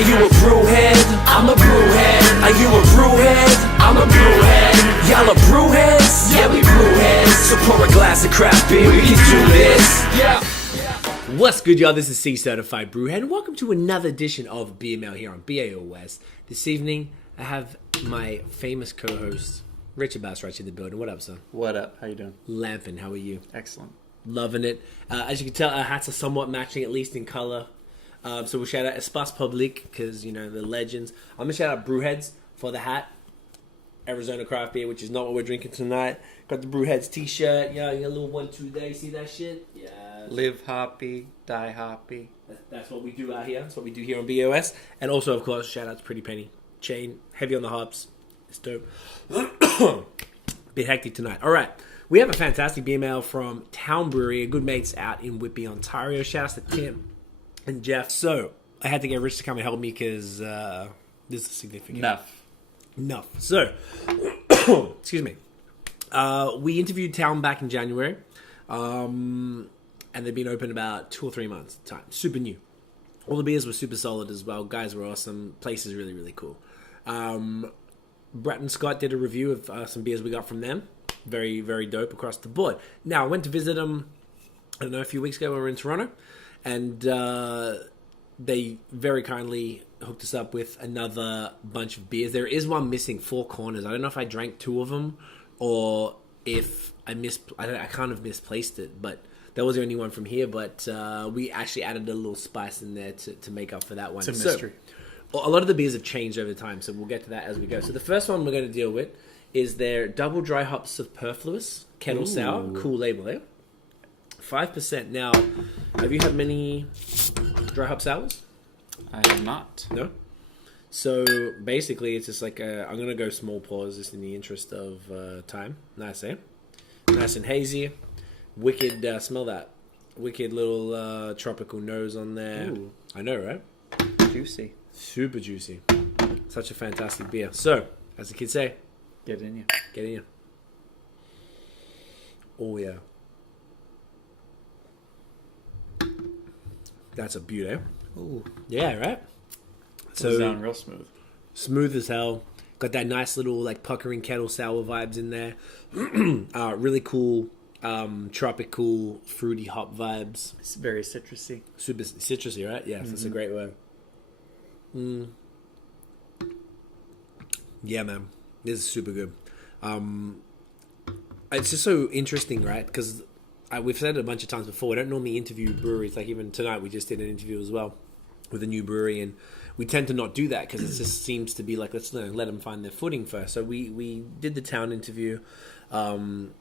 Are you a brewhead? I'm a brewhead. Are you a brewhead? I'm a brewhead. Y'all are brewheads? Yeah, we brewheads. So pour a glass of craft beer, we can do this. Yeah. What's good, y'all? This is C Certified Brewhead, and welcome to another edition of Beer Mail here on BAOS. This evening, I have my famous co-host, Richard Bass, right in the building. What up, son? What up? How you doing? Lamping. How are you? Excellent. Loving it. As you can tell, our hats are somewhat matching, at least in color. So we'll shout out Espace Public, because, you know, the legends. I'm going to shout out BrewHeads for the hat. Arizona craft beer, which is not what we're drinking tonight. Got the BrewHeads t-shirt. Yeah, you got a little 1-2 there. You see that shit? Yeah. Live hoppy, die hoppy. That's what we do out here. That's what we do here on BOS. And also, of course, shout out to Pretty Pennie. Chain, heavy on the hops. It's dope. Bit hectic tonight. All right. We have a fantastic beer mail from Town Brewery, a good mates out in Whitby, Ontario. Shout out to Tim and Jeff. So, I had to get Rich to come and help me because this is significant. Enough. So, excuse me. We interviewed Town back in January. And they've been open about 2 or 3 months time. Super new. All the beers were super solid as well. Guys were awesome. Place is really, really cool. Brett and Scott did a review of some beers we got from them. Very, very dope across the board. Now, I went to visit them, I don't know, a few weeks ago when we were in Toronto. And they very kindly hooked us up with another bunch of beers. There is one missing, Four Corners. I don't know if I drank 2 of them or if I kind of misplaced it, but that was the only one from here. But we actually added a little spice in there to make up for that one. It's a mystery. So, a lot of the beers have changed over time, so we'll get to that as we go. So the first one we're going to deal with is their Double Dry Hop Superfluous Kettle Sour. Cool label there. 5%. Now, have you had many dry hop sours? I have not. No? So, basically, it's just like I'm going to go small pours just in the interest of time. Nice, eh? Nice and hazy. Wicked, smell that. Wicked little tropical nose on there. Ooh. I know, right? Juicy. Super juicy. Such a fantastic beer. So, as the kids say, Get in you. get in. Oh, yeah. That's a beauty. Ooh. Yeah, right? So down real smooth. Smooth as hell. Got that nice little like puckering kettle sour vibes in there. Really cool, tropical, fruity hop vibes. It's very citrusy. Super citrusy, right? Yes, that's a great word. Yeah, man. This is super good. It's just so interesting, right? Because we've said it a bunch of times before. We don't normally interview breweries. Like even tonight, we just did an interview as well with a new brewery, and we tend to not do that because it just seems to be like, let's let them find their footing first. So we did the Town interview, and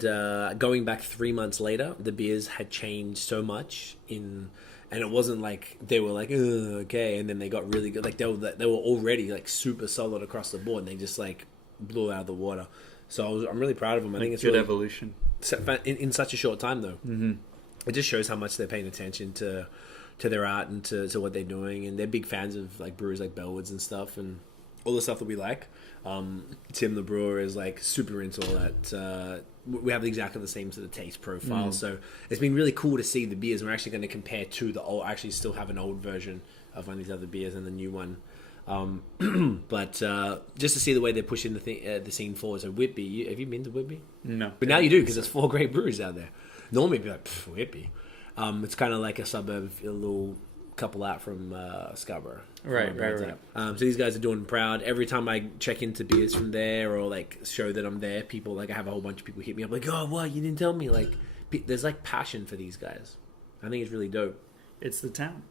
going back 3 months later, the beers had changed so much and it wasn't like they were like, okay, and then they got really good. Like they were already like super solid across the board, and they just like blew out of the water. So I'm really proud of them. I think it's good really, evolution in such a short time, though. Mm-hmm. It just shows how much they're paying attention to their art and to what they're doing, and they're big fans of like breweries like Bellwoods and stuff, and all the stuff that we like. Tim the brewer is like super into all that. We have exactly the same sort of taste profile, so it's been really cool to see the beers. We're actually going to compare to the old. Actually, still have an old version of one of these other beers and the new one. But just to see the way they're pushing the scene forward. So Whitby, have you been to Whitby? No, but now you do because there's 4 great breweries out there. Normally, it'd be like Whitby. It's kind of like a suburb, a little couple out from Scarborough. Right. So these guys are doing proud. Every time I check into beers from there or like show that I'm there, people like I have a whole bunch of people hit me up like, oh, what? You didn't tell me. Like, there's like passion for these guys. I think it's really dope. It's the Town.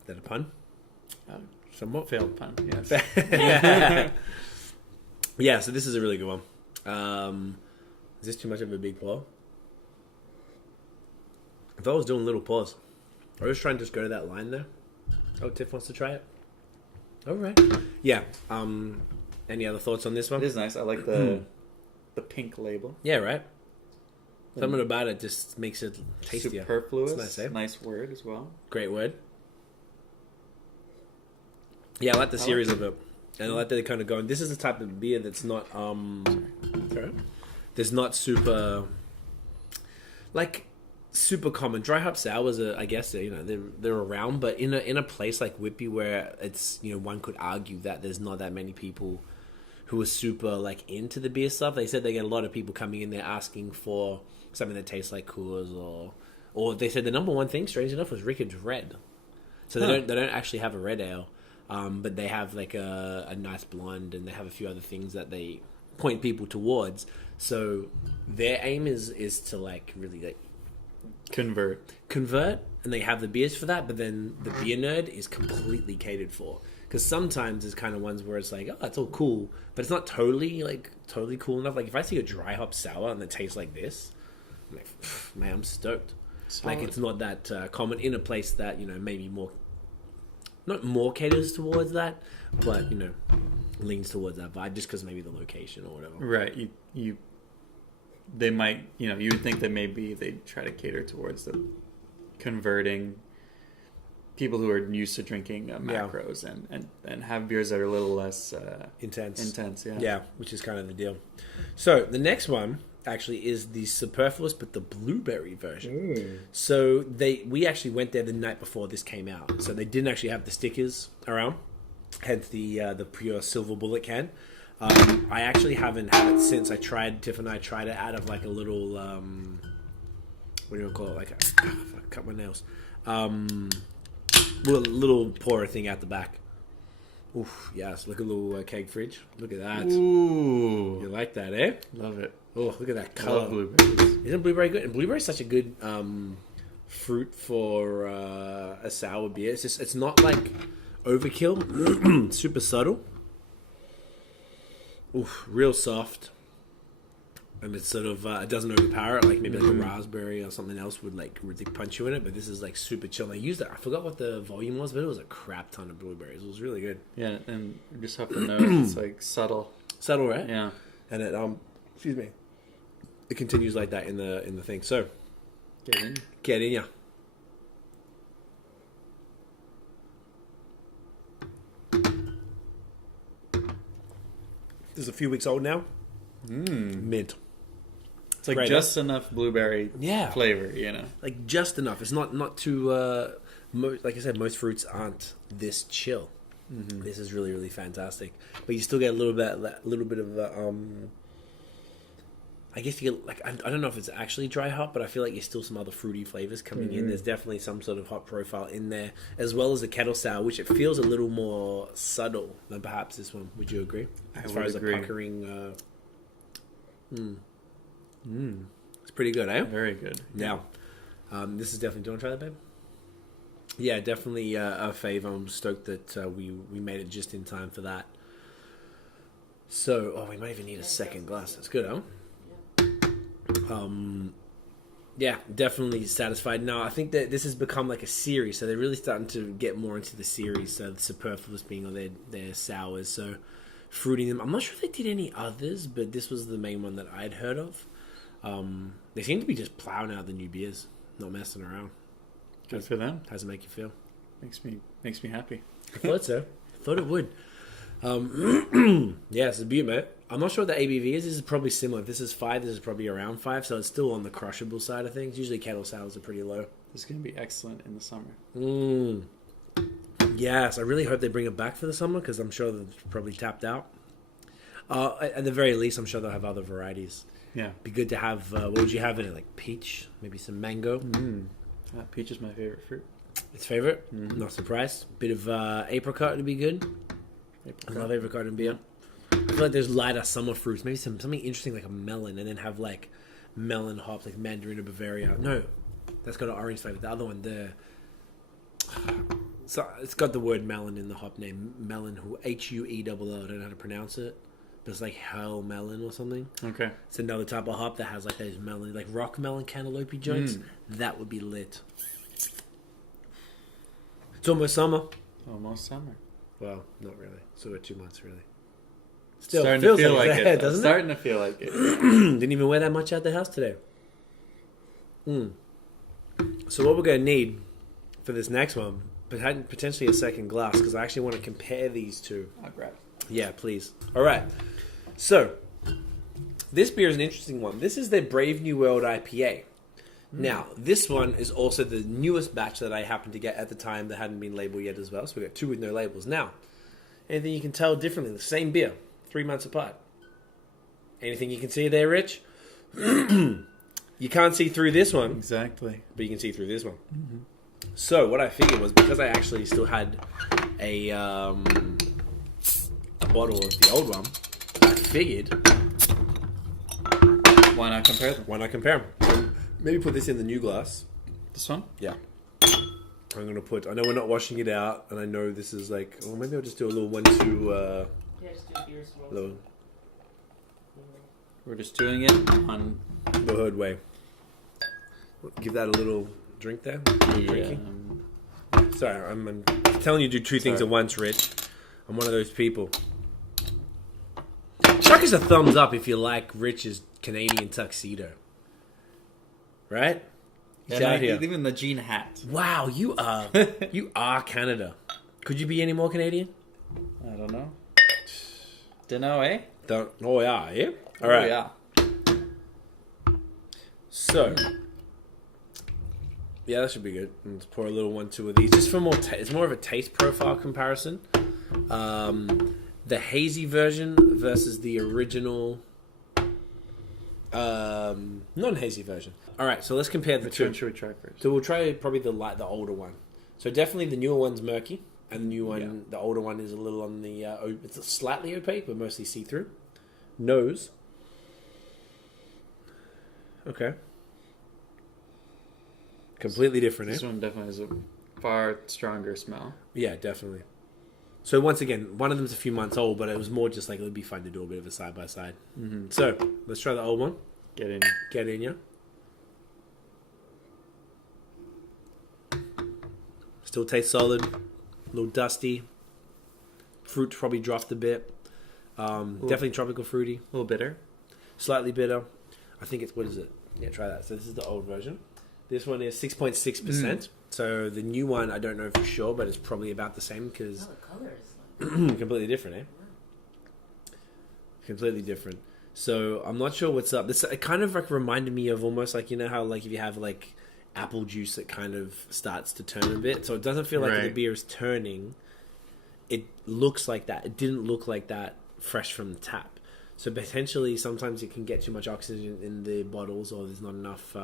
Is that a pun? Somewhat failed pun. Yes. Yeah. So this is a really good one. Is this too much of a big pour? If I was doing little pours, I was trying to just go to that line there. Oh, Tiff wants to try it. All right. Yeah. Any other thoughts on this one? It is nice. I like the pink label. Yeah, right? Something about it just makes it tastier. Superfluous. Nice, eh? Nice word as well. Great word. Yeah, I like the series of it. And I like that they're kind of going, this is the type of beer that's not, sorry? There's not super, like, super common. Dry hop sours are, I guess, they're around, but in a place like Whitby where it's, one could argue that there's not that many people who are super like into the beer stuff. They said they get a lot of people coming in there asking for something that tastes like Coors, or they said the number one thing, strange enough, was Rickard's Red. So they don't actually have a red ale, but they have like a nice blonde, and they have a few other things that they point people towards. So their aim is to like really like Convert, and they have the beers for that. But then the beer nerd is completely catered for, because sometimes it's kind of ones where it's like, oh, it's all cool, but it's not totally cool enough. Like if I see a dry hop sour and it tastes like this, I'm like, man, I'm stoked. Solid. Like it's not that common in a place that maybe not more caters towards that, but leans towards that vibe, just because maybe the location or whatever. Right. They might, you would think that maybe they try to cater towards the converting people who are used to drinking macros and have beers that are a little less intense. Yeah, which is kind of the deal. So the next one actually is the superfluous, but the blueberry version. So we actually went there the night before this came out, so they didn't actually have the stickers around, hence the pure silver bullet can. I actually haven't had it since. Tiff and I tried it out of like a little what do you call it, like cut my nails, little pourer thing out the back. Oof, yes, look at a little keg fridge. Look at that. Ooh, You like that, eh? love it. Oh, look at that I color. love blueberries. Isn't blueberry good? And blueberry is such a good fruit for a sour beer. It's not like overkill. Super subtle. Oof, real soft. And it's sort of it doesn't overpower it, like maybe like a raspberry or something else would like really punch you in it. But this is like super chill. And I used it. I forgot what the volume was, but it was a crap ton of blueberries. It was really good. Yeah, and you just have to know it's like subtle. Subtle, right? Yeah. And it excuse me, it continues like that in the thing. So get in, yeah. This is a few weeks old now. Mint. It's like Great, just enough blueberry flavor, Like just enough. It's not too. Like I said, most fruits aren't this chill. This is really, really fantastic. But you still get a little bit of. I guess you get like I don't know if it's actually dry hop, but I feel like there's still some other fruity flavors coming in. There's definitely some sort of hop profile in there, as well as the kettle sour, which it feels a little more subtle than perhaps this one. Would you agree? As far as the puckering. It's pretty good, eh? Very good. Yeah. This is definitely. Do you want to try that, babe? Yeah, definitely a fave. I'm stoked that we made it just in time for that. So, we might even need a second glass. That's good, huh? Yeah, definitely satisfied. Now, I think that this has become like a series, so they're really starting to get more into the series. So, the superfluous being on their sours. So, fruiting them. I'm not sure if they did any others, but this was the main one that I'd heard of. They seem to be just plowing out the new beers, not messing around. Good for them. How's it make you feel? Makes me happy. I thought so. I thought it would. Yeah, it's a beer, mate. I'm not sure what the ABV is. This is probably similar. If this is 5, this is probably around 5, so it's still on the crushable side of things. Usually kettle sours are pretty low. This is going to be excellent in the summer. Yes, I really hope they bring it back for the summer, because I'm sure they're probably tapped out. At the very least, I'm sure they'll have other varieties. Yeah. Be good to have, what would you have in it? Like peach? Maybe some mango? Peach is my favorite fruit. Its favorite? Not surprised. Bit of apricot would be good. I love apricot in beer. I feel like there's lighter summer fruits. Maybe something interesting like a melon, and then have like melon hops like Mandarin or Bavaria. No, that's got an orange flavor. The other one, so it's got the word melon in the hop name. Melon, Huell. I don't know how to pronounce it, but it's like hell melon or something. Okay. It's another type of hop that has like those melon, like rock melon cantaloupe joints. That would be lit. It's almost summer. Almost summer. Well, not really. Still got 2 months, really. Still Starting feels to feel like it. doesn't Starting to feel like it. Didn't even wear that much out the house today. So what we're going to need for this next one, potentially a second glass, because I actually want to compare these two. I'll grab it. Yeah, please. All right. So this beer is an interesting one. This is their Brave New World IPA. Now, this one is also the newest batch that I happened to get at the time that hadn't been labeled yet as well. So we got 2 with no labels. Now, anything you can tell differently? The same beer, 3 months apart. Anything you can see there, Rich? You can't see through this one. Exactly. But you can see through this one. Mm-hmm. So what I figured was, because I actually still had a bottle of the old one, I figured... Why not compare them? Why not compare them? So maybe put this in the new glass. This one? Yeah. I'm going to put... I know we're not washing it out, and I know this is like... Well, maybe I'll just do a little 1-2... just do beer swirls. Little, We're just doing it on the herd way. Give that a little drink there. Drinking. Sorry, I'm telling you to do 2 things at once, Rich. I'm one of those people. Chuck us a thumbs up if you like Rich's Canadian tuxedo. Right? He's out here. Even the jean hat. Wow, you are Canada. Could you be any more Canadian? I don't know. Dunno, eh? Oh yeah, yeah? All right. Oh, yeah. So... Yeah, that should be good. Let's pour a little 1-2 of these, just for more. It's more of a taste profile comparison. The hazy version versus the original non-hazy version. All right, so let's compare the two. Which should we try first? So we'll try probably the older one. So definitely the newer one's murky, and the new one, the older one, is a little on the. It's slightly opaque, but mostly see-through. Nose. Okay. Completely different, eh? This one definitely has a far stronger smell. Yeah, definitely. So once again, one of them's a few months old, but it was more just like it would be fun to do a bit of a side-by-side. Mm-hmm. So, let's try the old one. Get in. Get in, yeah. Still tastes solid. A little dusty. Fruit probably dropped a bit. Definitely tropical fruity. A little bitter. Slightly bitter. I think it's, what is it? Yeah, try that. So this is the old version. This one is 6.6%. So the new one, I don't know for sure, but it's probably about the same because... Oh, the color is like... completely different, eh? Completely different. So I'm not sure what's up. This, it kind of like reminded me of almost like, you know how like if you have like apple juice that kind of starts to turn a bit. So it doesn't feel like the beer is turning. It looks like that. It didn't look like that fresh from the tap. So potentially sometimes it can get too much oxygen in the bottles, or there's not enough...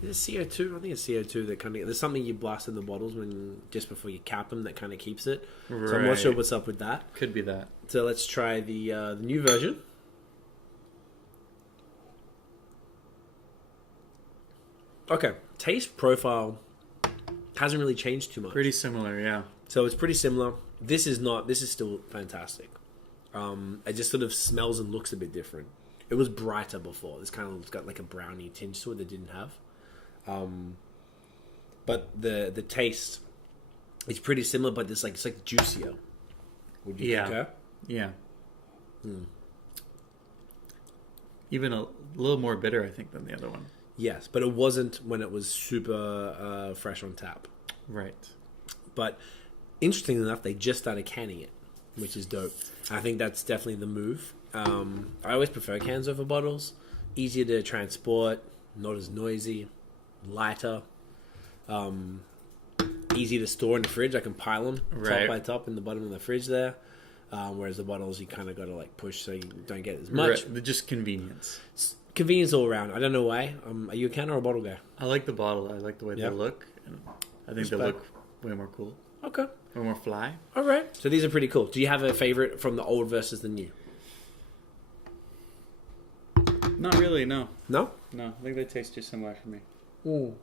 Is it CO2? I think it's CO2 that kind of... There's something you blast in the bottles when just before you cap them that kind of keeps it. Right. So I'm not sure what's up with that. Could be that. So let's try the new version. Okay. Taste profile hasn't really changed too much. Pretty similar, yeah. So it's pretty similar. This is not... This is still fantastic. It just sort of smells and looks a bit different. It was brighter before. It's got like a brownie tinge to it that didn't have. But the taste is pretty similar, but it's like juicier. Would you concur? Yeah. Even a little more bitter, I think, than the other one. Yes, but it wasn't when it was super fresh on tap. Right. But interestingly enough, they just started canning it, which is dope. I think that's definitely the move. I always prefer cans over bottles. Easier to transport, not as noisy, lighter, easy to store in the fridge. I can pile them top by top in the bottom of the fridge there. Whereas the bottles, you kind of got to like push so you don't get as much. Right. Just convenience. Convenience all around. I don't know why. Are you a can or a bottle guy? I like the bottle. I like the way they look. And I think they look way more cool. Okay. Way more fly. All right. So these are pretty cool. Do you have a favorite from the old versus the new? Not really, no. No? No, I think they taste too similar for me. Ooh.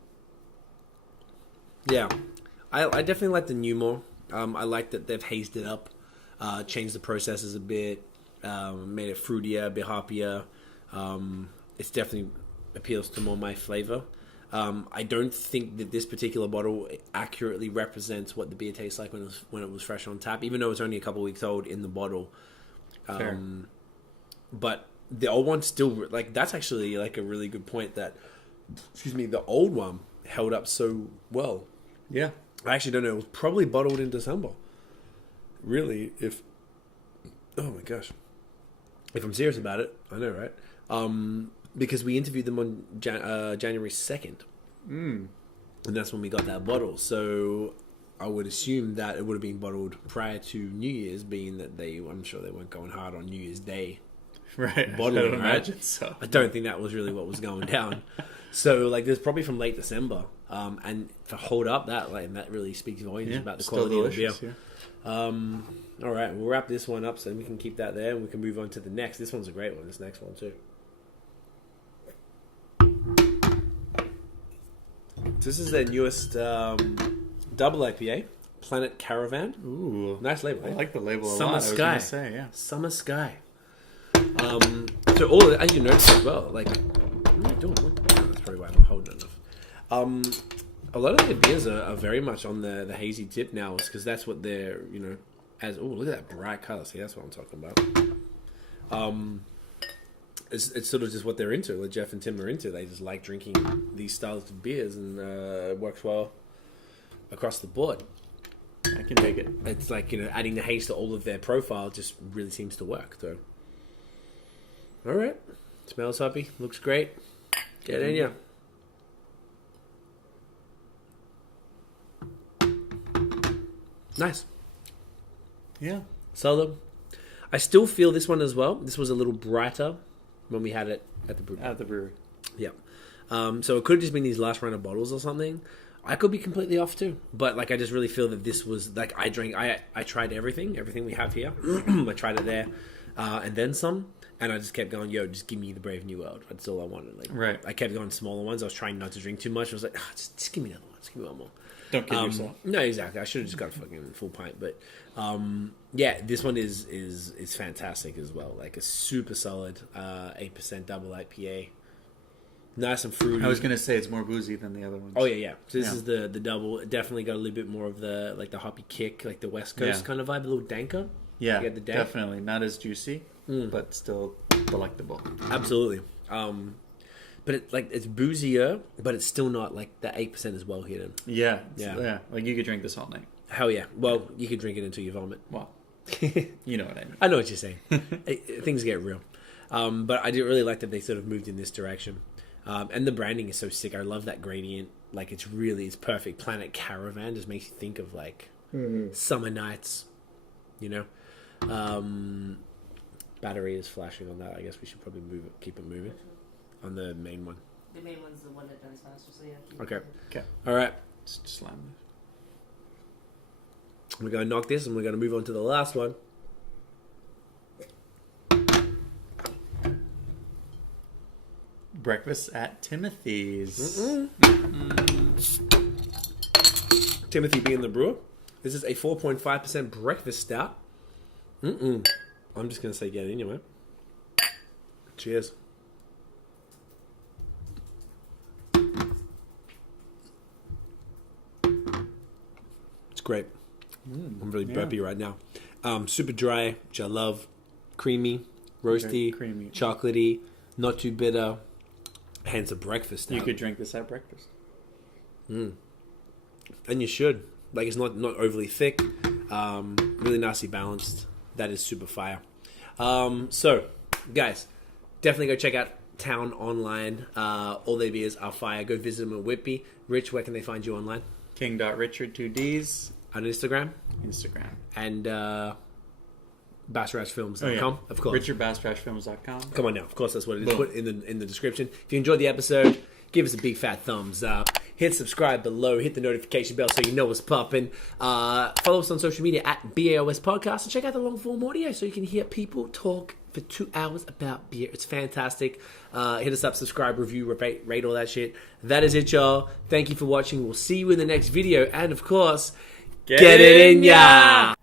Yeah. I definitely like the new more. I like that they've hazed it up, changed the processes a bit, made it fruitier, a bit hoppier. It's definitely appeals to more my flavor. I don't think that this particular bottle accurately represents what the beer tastes like when it was fresh on tap, even though it's only a couple of weeks old in the bottle. Fair. But the old one still, like, that's actually like a really good point that, the old one held up so well. Yeah. I actually don't know. It was probably bottled in December. Really, oh my gosh. If I'm serious about it, I know, right? because we interviewed them on January 2nd. Mm. And that's when we got that bottle. So I would assume that it would have been bottled prior to New Year's, being that I'm sure they weren't going hard on New Year's Day. Right. Bottling, I don't right? imagine so. I don't think that was really what was going down. So like, there's probably from late December, and to hold up that, like, that really speaks volumes about the still quality of the beer. delicious, All right, we'll wrap this one up so we can keep that there, and we can move on to the next. This one's a great one. This next one too. This is their newest double IPA, Planet Caravan. Ooh, Nice label. I like the label a Summer lot. Sky. I was gonna say, yeah. Summer Sky. So all as you notice as well, like, what am I doing? That's probably why I'm not holding enough. A lot of their beers are very much on the hazy tip now, because that's what they're, as, oh, look at that bright color. See, that's what I'm talking about. It's sort of just what they're into, like Jeff and Tim are into. They just like drinking these styles of beers, and it works well across the board. I can dig it. It's like, adding the haze to all of their profile just really seems to work. So, all right, smells hoppy, looks great. Get in ya. Nice. Yeah. Solid. I still feel this one as well. This was a little brighter when we had it at the brewery. At the brewery. Yeah. So it could have just been these last round of bottles or something. I could be completely off too. But like, I just really feel that this was like, I tried everything we have here. I tried it there, and then some. And I just kept going, yo, just give me the Brave New World. That's all I wanted. Like, right. I kept going smaller ones. I was trying not to drink too much. I was like, just give me another one. Just give me one more. Don't kid yourself. No, exactly. I should have just got a fucking full pint. But yeah, this one is fantastic as well. Like a super solid 8% double IPA. Nice and fruity. I was gonna say it's more boozy than the other ones. Oh yeah. So this is the double. It definitely got a little bit more of the hoppy kick, like the West Coast kind of vibe, a little danker. Yeah, You get the dank. definitely not as juicy, but still delectable. Absolutely. But it's boozier, but it's still not like the 8% is well hidden. Yeah, Yeah. Like you could drink this all night. Hell yeah. Well, you could drink it until you vomit. Well, you know what I mean. I know what you're saying. Things get real. But I did really like that they sort of moved in this direction. And the branding is so sick. I love that gradient. Like, it's perfect. Planet Caravan just makes you think of like summer nights, Battery is flashing on that. I guess we should probably keep it moving on the main one. The main one's the one that dies faster, so yeah. Okay. Okay. All right. Just slam We're going to knock this and we're going to move on to the last one. Breakfast at Timothy's. Timothy being the brewer. This is a 4.5% breakfast stout. I'm just going to say get it in, man. Cheers. It's great. I'm really burpy right now. Super dry, which I love. Creamy, roasty, creamy. chocolatey, not too bitter. Hence a breakfast stout. You could drink this at breakfast. And you should. Like, it's not overly thick. Really nicely balanced. That is super fire. So, guys, definitely go check out Town online. All their beers are fire. Go visit them at Whitby. Rich, where can they find you online? King.Richard2Ds. On Instagram. Instagram. And bassrashfilms.com, Oh, yeah. of course. RichardBassRashFilms.com. Come on now. Of course, that's what it is. Boom. Put in the description. If you enjoyed the episode, give us a big fat thumbs up. Hit subscribe below. Hit the notification bell so you know what's popping. Follow us on social media at BAOS Podcast. And check out the long form audio so you can hear people talk for 2 hours about beer. It's fantastic. Hit us up, subscribe, review, rate all that shit. That is it, y'all. Thank you for watching. We'll see you in the next video. And, of course, get it in ya!